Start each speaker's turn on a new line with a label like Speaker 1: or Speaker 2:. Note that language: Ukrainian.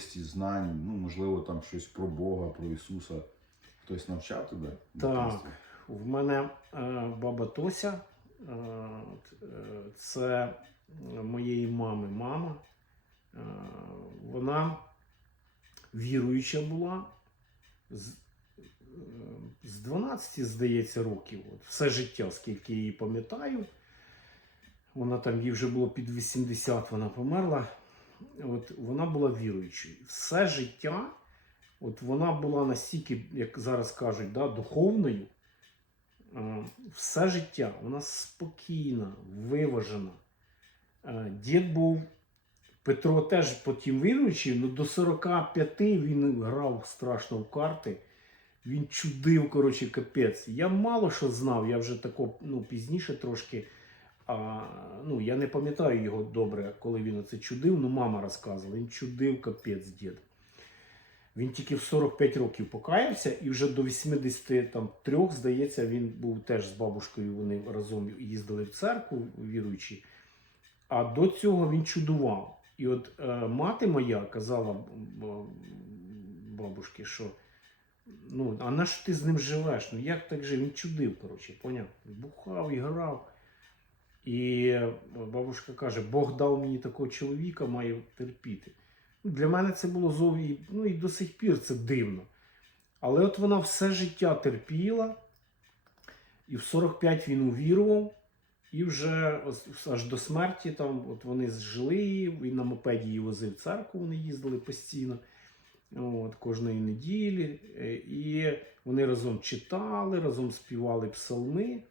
Speaker 1: мудрості, знань, ну, можливо, там щось про Бога, про Ісуса. Хтось навчав тебе?
Speaker 2: Так. В мене е, баба Тося, е, це моєї мами мама. Е, вона віруюча була з, е, з 12, здається, років. От, все життя, скільки її пам'ятаю. Вона там їй вже було під 80, вона померла. От, вона була віруючою. Все життя, от вона була настільки, як зараз кажуть, да, духовною. Е, Все життя вона спокійна, виважена. Е, Дід був Петро теж потім віруючий, але до 45 він грав страшно в карти. Він чудив, коротше, капець. Я мало що знав, я вже тако ну, пізніше трошки. А, ну, я не пам'ятаю його добре, коли він оце чудив, ну мама розказувала, він чудив капець дід. Він тільки в 45 років покаявся, і вже до 83, здається, він був теж з бабушкою. Вони разом їздили в церкву віруючі. А до цього він чудував. І от е, мати моя казала бабушки, що ну, а на що ти з ним живеш? Ну як так же? Він чудив, коротше, поняв? Бухав і грав. І бабушка каже: Бог дав мені такого чоловіка, маю терпіти. Ну, Для мене це було зовсім, ну і до сих пір це дивно. Але от вона все життя терпіла, і в 45 він увірував, і вже аж до смерті там от вони зжили він на мопеді її возив в церкву, вони їздили постійно. От, кожної неділі. Е, І вони разом читали, разом співали псалми.